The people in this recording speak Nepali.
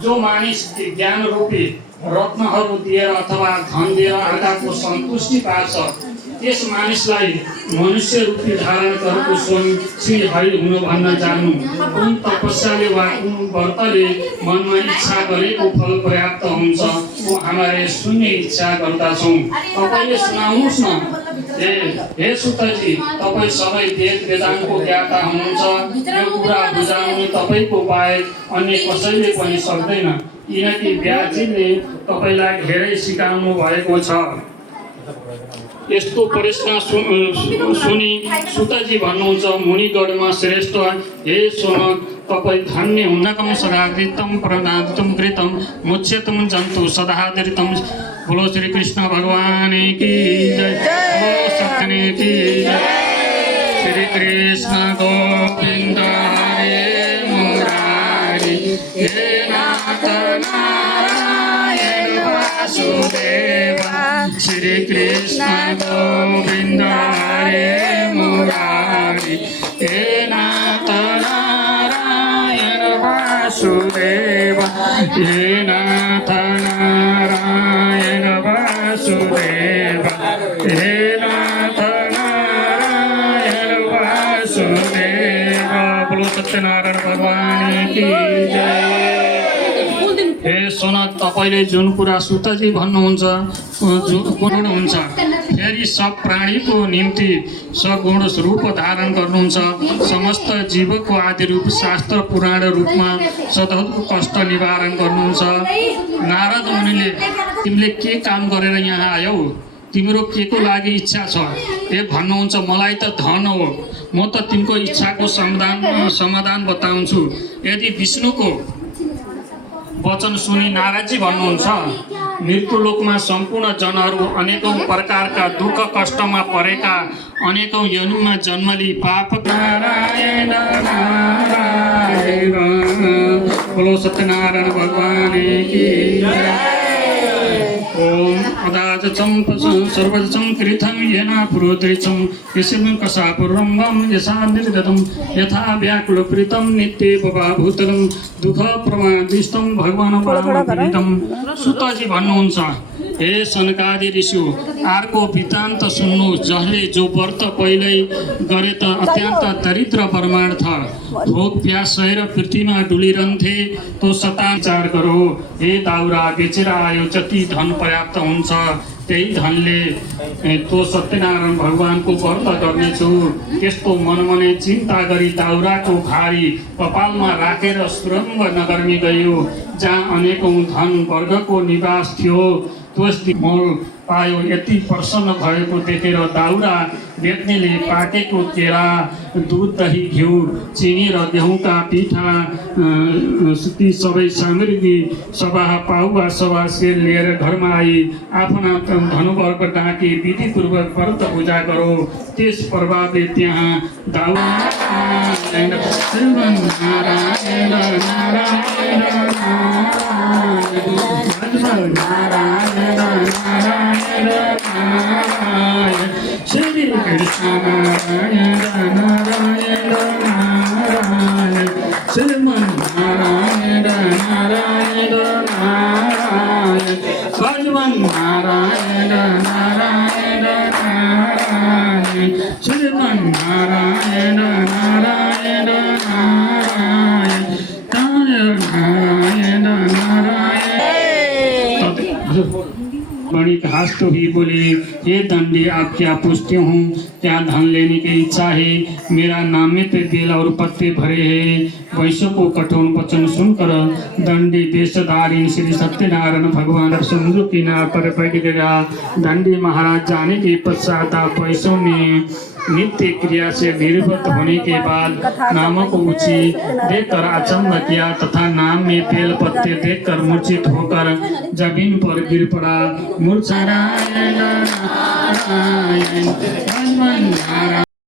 जो मानिस ज्ञान रूपी रत्नहरू दिएर अथवा धन दिएर अर्काको सन्तुष्टि पार्छ त्यस मानिसलाई मनुष्य रूपी धारकहरूको श्री हरि हुनु भन्न जान्नु। कुन तपस्याले वा कुन व्रतले मनमा इच्छा गरेको फल पर्याप्त हुन्छ वो हामीले शून्य इच्छा गर्दछौँ। तपाईँले सुनाउनुहोस् न। हे सुतजी, तपाईँ सबै वेद वेदान्तको ज्ञाता हुनुहुन्छ। यो कुरा बुझाउनु तपाईँको बाहेक अन्य कसैले पनि सक्दैन, किनकि व्यासजीले तपाईँलाई धेरै सिकाउनु भएको छ। यस्तो प्रश्न सुनि सुतजी भन्नुहुन्छ, मुनिगणमा श्रेष्ठ हे सोनक, तपाईँ धन्य हुनकम सदाकृतम प्रदातम कृतम मुच्यतम जन्तु सदादरितम। बोलो श्री कृष्ण भगवान की जय, बोलो सत्यने की जय। श्री कृष्ण गोविंद हरे मुरारी, हे नाथ नारायण वासुदेव। श्री कृष्ण गोविंद हरे मुरारी, हे नाथ नारायण वासुदेव। हे नाथ नारायण वासुदेव, हे नाथ नारायण वासुदेव। बोलो सत्यनारायण भगवान की जय। हे सोनक, तपाईँले जुन कुरा सुतजी भन्नुहुन्छ हुन्छ, फेरि सब प्राणीको निम्ति सगुण रूप धारण गर्नुहुन्छ। समस्त जीवको आदि रूप शास्त्र पुराण रूपमा सधैँको कष्ट निवारण गर्नुहुन्छ। नारद मुनिले तिमीले के काम गरेर यहाँ आयौ, तिम्रो के को लागि इच्छा छ? ए भन्नुहुन्छ, मलाई त धन हो, म त तिम्रो इच्छाको समाधान बताउँछु। यदि विष्णुको वचन सुनि नारदजी भन्नुहुन्छ, मृत्युलोकमा सम्पूर्ण जनहरू अनेकौं प्रकारका दुःख कष्टमा परेका अनेकौं योनिमा जन्मली पाप। नारायण नारायण, बोलो सत्यनारायण भगवान की जय। ओम अदाजचं सर्वजचं कृतं येन पुरोदृचं यस्मिन् कशापुरम्भं यशा निर्गतं यथा व्याकुलप्रीतं नित्येव भूतलं दुःखप्रमादिष्टं भगवान् परमपीडितं। सुतजी भन्नुहुन्छ, हे सनकादि ऋषियो, अर्को वृत्तान्त सुन्नु, जसले जो व्रत पहिल्यै गरे त अत्यन्त दरिद्र प्रमाण था, भोक प्यास सहेर पृथ्वीमा डुलिरहन्थे, तो सता विचार गरो। हे दाउरा, बेचेर आयो जति धन पर्याप्त हुन्छ त्यही धनले तो सत्यनारायण भगवानको व्रत गर्नेछु। यस्तो मनमने चिन्ता गरी दाउराको भारी कपालमा राखेर सुरङ्ग नगरमी गयो, जहाँ अनेकौं धन वर्गको निवास थियो। त्वस्ती मोल पायो, यति प्रसन्न भएको देखेर दाउरा बेच्नेले पाकेको केरा, दुध दही घिउ चिनी र गेहुँका पिठा ती सबै सामग्री सभा पाउवा सभा सेल लिएर घरमा आई आफ्ना धनुवर्ग डाके विधिपूर्वक व्रत पूजा गरो। त्यस प्रभावले त्यहाँ दाउरा श्री कृष्ण नारायण नारायण नारायण, श्रीमन नारायण नारायण नारायण, भगवान नारायण नारायण नारायण, श्रीमन नारायण नारायण नारायण, नारायण नारायण। गणित हंसते ही बोले, हे दंडी, आप क्या पूछते हो? क्या धन लेने की इच्छा है? मेरा नाम में तो बेल और पत्ते भरे हैं। वैश्य को कठोर वचन सुनकर दंडी वेशधारी श्री सत्यनारायण भगवान समुद्र किनारे पर बैठ गया। दंडी महाराज जाने के पश्चात वैश्यों ने नित्य क्रिया से निर्वृत्त होने के बाद नामों को ऊंची देखकर अचंभ किया तथा नाम में बेल पत्ते देखकर मूर्छित होकर जमीन पर गिर पड़ा। मूर्छा नारायण नारायण।